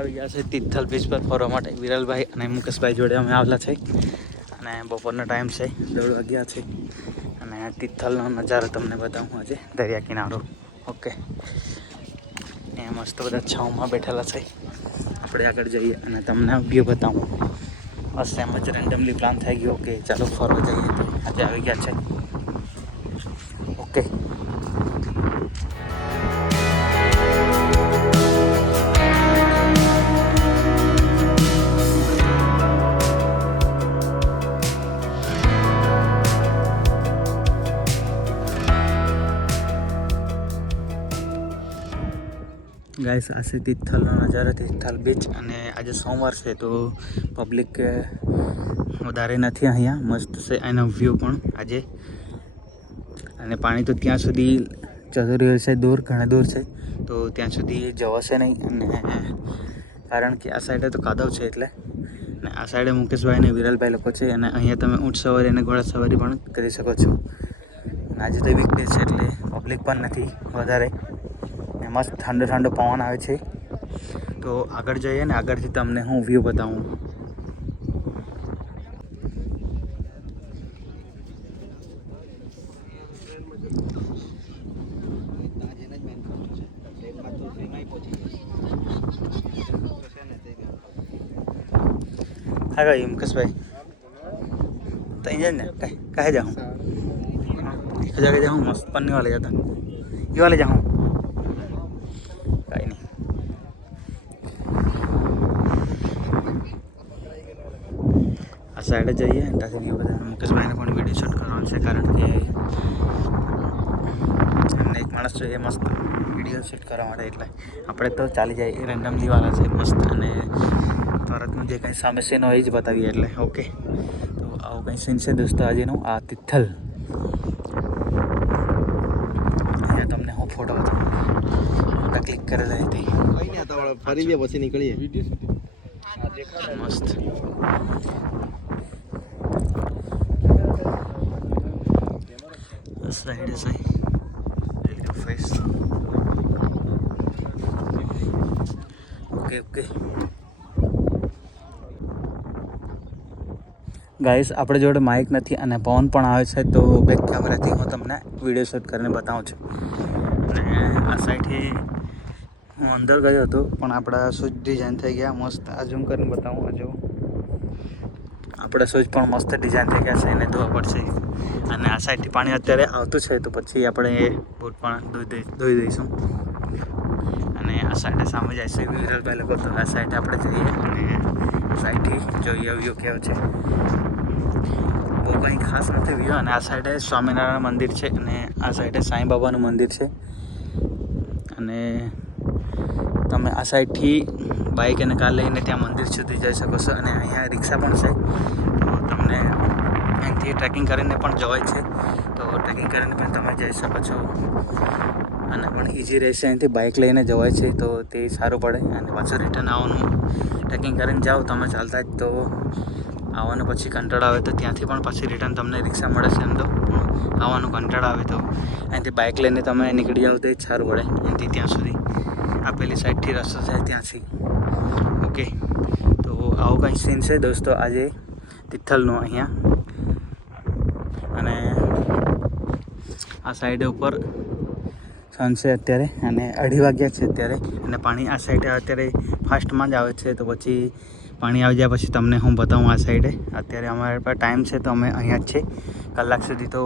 આવી ગયા છે તિથલ બીચ પર ફરવા માટે વિરલભાઈ અને મુકેશભાઈ જોડે અમે આવેલા છે અને બપોરનો ટાઈમ છે 10 વાગ્યા છે અને તિથલનો નજારો તમને બતાવું આજે દરિયા કિનારો ઓકે એ મસ્ત બધા છાવમાં બેઠેલા છે આપણે આગળ જઈએ અને તમને વ્યૂ બતાવું બસ એમ જ રેન્ડમલી પ્લાન થઈ ગયો કે ચાલો ફરવા જઈએ તો આજે આવી ગયા છે ઓકે गाइस आ से तिथल नजारा तिथल बीच અને આજે સોમવાર છે તો પબ્લિક વધારે નથી અહીંયા મસ્ત છે એનો વ્યૂ પણ આજે અને પાણી તો ત્યાં સુધી જતું રહ્યું છે દૂર ઘણા દૂર છે તો ત્યાં સુધી જવાશે નહીં અને કારણ કે આ સાઈડે તો કાદવ છે એટલે અને આ સાઈડે મુકેશભાઈ અને વિરલભાઈ લોકો છે અને અહીંયા તમે ઊંટ સવારી અને ઘોડા સવારી પણ કરી શકો છો આજે તો વીકડે છે એટલે પબ્લિક પણ નથી વધારે મસ્ત ઠંડો ઠંડો પવન આવે છે તો આગળ જઈએ ને આગળથી તમને હું વ્યૂ બતાવું હા ભાઈ મુકેશભાઈ तो इंजन ने कहे जाऊँ एक जगह जाऊँ मस्त पन्नी वाले जाता ये वाले जाऊँ कहीं नहीं आ साइड जाइए नहीं बता मुकेशभाई ने पण वीडियो शूट करवानो छे कारण के एमने एक माणस જોઈએ મસ્ત વિડીયો શૂટ કરવા માટે એટલે આપણે તો ચાલી જાય રેન્ડમલી વાળા છે મસ્ત અને ભારતમાં જે કંઈ સામે છે એ જ બતાવીએ એટલે ઓકે તો આવું કંઈ સીન છે દોસ્તો આજેનું આ તિથલ અહીંયા તમને હું ફોટો બતાવું ક્લિક કરેલા હતી કઈ નહીં હતા ફરી લે પછી નીકળીએ મસ્ત side side face okay okay guys આપણે જોડે માઇક નથી અને પવન પણ આવે છે તો બેક કેમેરાથી હું તમને વિડિયો શૂટ કરીને બતાવું છું અને આ સાઈડથી હું અંદર ગયો હતો પણ આપણા શૂઝ ડિઝાઇન થઈ ગયા મસ્ત આ ઝૂમ કરીને બતાવું આ જો આપણા શૂઝ પણ મસ્ત ડિઝાઇન થઈ ગયા છે એને ધોવા પડશે અને આ સાઈડથી પાણી અત્યારે આવતું છે તો પછી આપણે એ બૂટ પણ ધોઈ દઈશું અને આ સાઈડે સામે જાય છે વિરલભાઈ લોકો તો આ સાઈડે આપણે જઈએ અને આ સાઈડથી જોઈએ વ્યૂ કેવો છે બહુ કંઈ ખાસ નથી વ્યૂ અને આ સાઈડે સ્વામિનારાયણ મંદિર છે અને આ સાઈડે સાંઈ બાબાનું મંદિર છે અને તમે આ સાઈડથી બાઇક અને કાર લઈને ત્યાં મંદિર સુધી જઈ શકો છો અને અહીંયા રિક્ષા પણ છે તો તમને અહીંથી ટ્રેકિંગ કરીને પણ જવાય છે તો ટ્રેકિંગ કરીને પણ તમે જઈ શકો છો અને પણ ઇઝી રહેશે અહીંથી બાઇક લઈને જવાય છે તો તે સારું પડે અને પાછું રિટર્ન આવવાનું ટ્રેકિંગ કરીને જાઓ તમે ચાલતા જ તો આવવાનું પછી કંટાળો આવે તો ત્યાંથી પણ પાછી રિટર્ન તમને રિક્ષા મળે છે એમ તો આવવાનું કંટાળો આવે તો અહીંથી બાઇક લઈને તમે નીકળી જાઓ તો જ સારું પડે અહીંથી ત્યાં સુધી આ પેલી સાઈડથી રસ્તો થાય ત્યાંથી ઓકે તો આવું કંઈ સીન છે દોસ્તો આજે તિથલનો અહીંયા અને આ સાઈડ ઉપર સન છે અત્યારે અને 2:30 વાગ્યા છે અત્યારે અને પાણી આ સાઈડે અત્યારે ફાસ્ટમાં જ આવે છે તો પછી પાણી આવી જાય પછી તમને હું બતાવું આ સાઈડે અત્યારે અમારા પાસે ટાઈમ છે તો અમે અહીંયા જ છે કલાક સુધી તો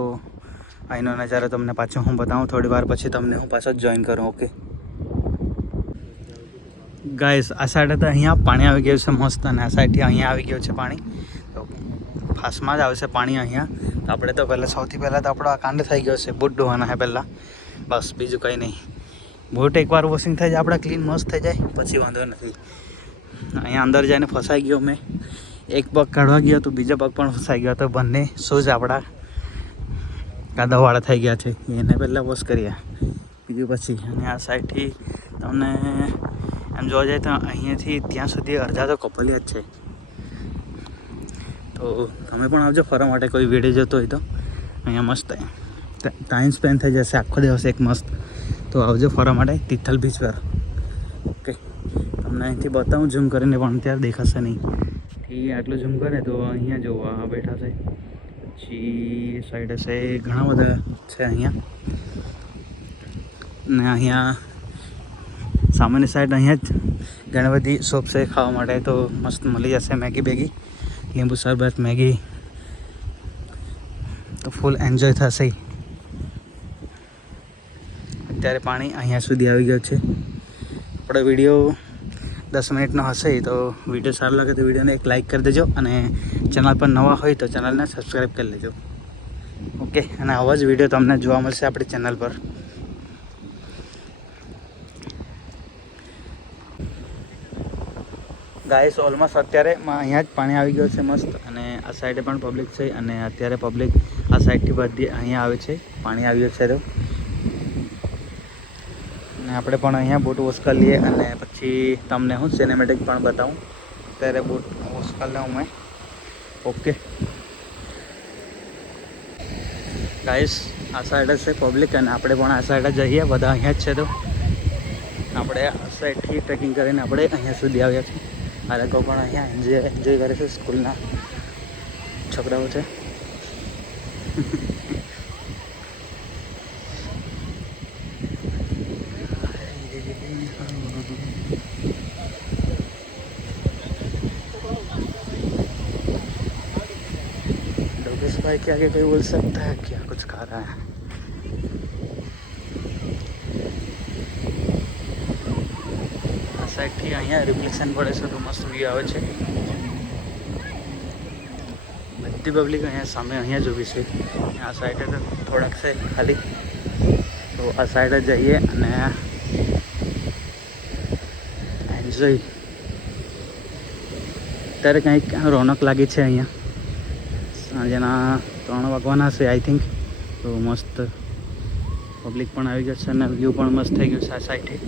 અહીંનો નજારો તમને પાછો હું બતાવું થોડી વાર પછી તમને હું પાછો જ જોઈન કરું ઓકે ગાઈસ આ સાઈડે તો અહીંયા પાણી આવી ગયું છે મસ્ત અને આ સાઈડથી અહીંયા આવી ગયું છે પાણી તો ફાસ્ટમાં જ આવશે પાણી અહીંયા તો આપણે તો પહેલાં સૌથી પહેલાં તો આપણો આ કાંડ થઈ ગયો છે બૂટ ધોવાના છે પહેલાં બસ બીજું કંઈ નહીં બૂટ એકવાર વોશિંગ થઈ જાય આપણે ક્લીન મસ્ત થઈ જાય પછી વાંધો નથી અહીંયા અંદર જઈને ફસાઈ ગયો મેં એક પગ કાઢવા ગયો તો બીજો પગ પણ ફસાઈ ગયો તો બંને શૂઝ આપણા કાદાવાળા થઈ ગયા છે એને પહેલાં વોશ કર્યા બીજું પછી અને આ સાઈડથી તમને એમ જોવા જાય તો અહીંયાથી ત્યાં સુધી અડધા તો કપલિયા જ છે તો તમે પણ આવજો ફરવા માટે કોઈ વિડીયો જોતો હોય તો અહીંયા મસ્ત ટાઈમ સ્પેન્ડ થઈ જશે આખો દિવસ એક મસ્ત તો આવજો ફરવા માટે તિથલ બીચ પર ઓકે તમને અહીંથી બતાવું ઝૂમ કરીને, પણ ત્યારે દેખાશે નહીં. આટલું ઝૂમ કરે તો અહીંયા જોવા બેઠા છે. પછી સાઈડ હશે ઘણા બધા છે અહીંયા, ને અહીંયા સામાન્ય સાઈડ અહીંયા જ ઘણી બધી શોપ છે ખાવા માટે, તો મસ્ત મળી જશે મેગી બેગી, લીંબુ શરબત, મેગી, તો ફૂલ એન્જોય થશે. અત્યારે પાણી અહીંયા સુધી આવી ગયો છે. આપણો વિડીયો 10 મિનિટનો હશે, તો વિડીયો સારો લાગે તો વિડીયોને એક લાઇક કરી દેજો, અને ચેનલ પર નવા હોય તો ચેનલને સબસ્ક્રાઈબ કરી લેજો. ઓકે, અને આવા જ વિડીયો તમને જોવા મળશે આપણી ચેનલ પર. ગાઈસ ઓલમોસ્ટ અત્યારે અહીંયા જ પાણી આવી ગયું છે મસ્ત, અને આ સાઈડે પણ પબ્લિક છે, અને અત્યારે પબ્લિક આ સાઈડથી બધી અહીંયા આવે છે. પાણી આવ્યું છે તો ને આપણે પણ અહીંયા બોટ વોશ કરી લઈએ, અને પછી તમને હું સિનેમેટિક પણ બતાવું. અત્યારે બોટ વોશ કરી લઉં મેં. ઓકે ગાઈસ, આ સાઈડ જ છે પબ્લિક, અને આપણે પણ આ સાઈડ જ જઈએ. બધા અહીંયા જ છે, તો આપણે આ સાઈડથી ટ્રેકિંગ કરીને આપણે અહીંયા સુધી આવ્યા છીએ. આ લોકો પણ અહીંયા એન્જોય કરે છે, સ્કૂલના છોકરાઓ છે. डोगेश भाई के आगे कोई बोल सकता है क्या? कुछ खा रहा है. આ સાઈડથી અહીંયા રિફ્લેક્શન પડે છે તો મસ્ત વ્યૂ આવે છે. બધી પબ્લિક અહીંયા સામે અહીંયા જ ઊભી છે. આ સાઈડે તો થોડાક છે ખાલી, તો આ સાઈડ જ જઈએ અને એન્જોય. અત્યારે કંઈક રોનક લાગી છે અહીંયા. સાંજના 3 વાગવાના છે આઈ થિંક. તો મસ્ત પબ્લિક પણ આવી ગયો છે, અને વ્યૂ પણ મસ્ત થઈ ગયું છે આ સાઈડથી.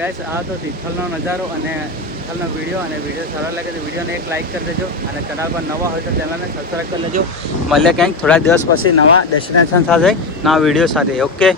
ગાઈસ આ તો તિથલનો નજારો અને તિથલનો વિડીયો, અને વિડીયો સારો લાગે તો વિડીયોને એક લાઇક કરી દેજો, અને ચેનલ પર નવા હોય તો ચેનલને સબસ્ક્રાઈબ કરી લેજો. મળીએ ક્યાંક થોડા દિવસ પછી નવા ડેસ્ટિનેશન સાથે, નવા વિડીયો સાથે. ઓકે.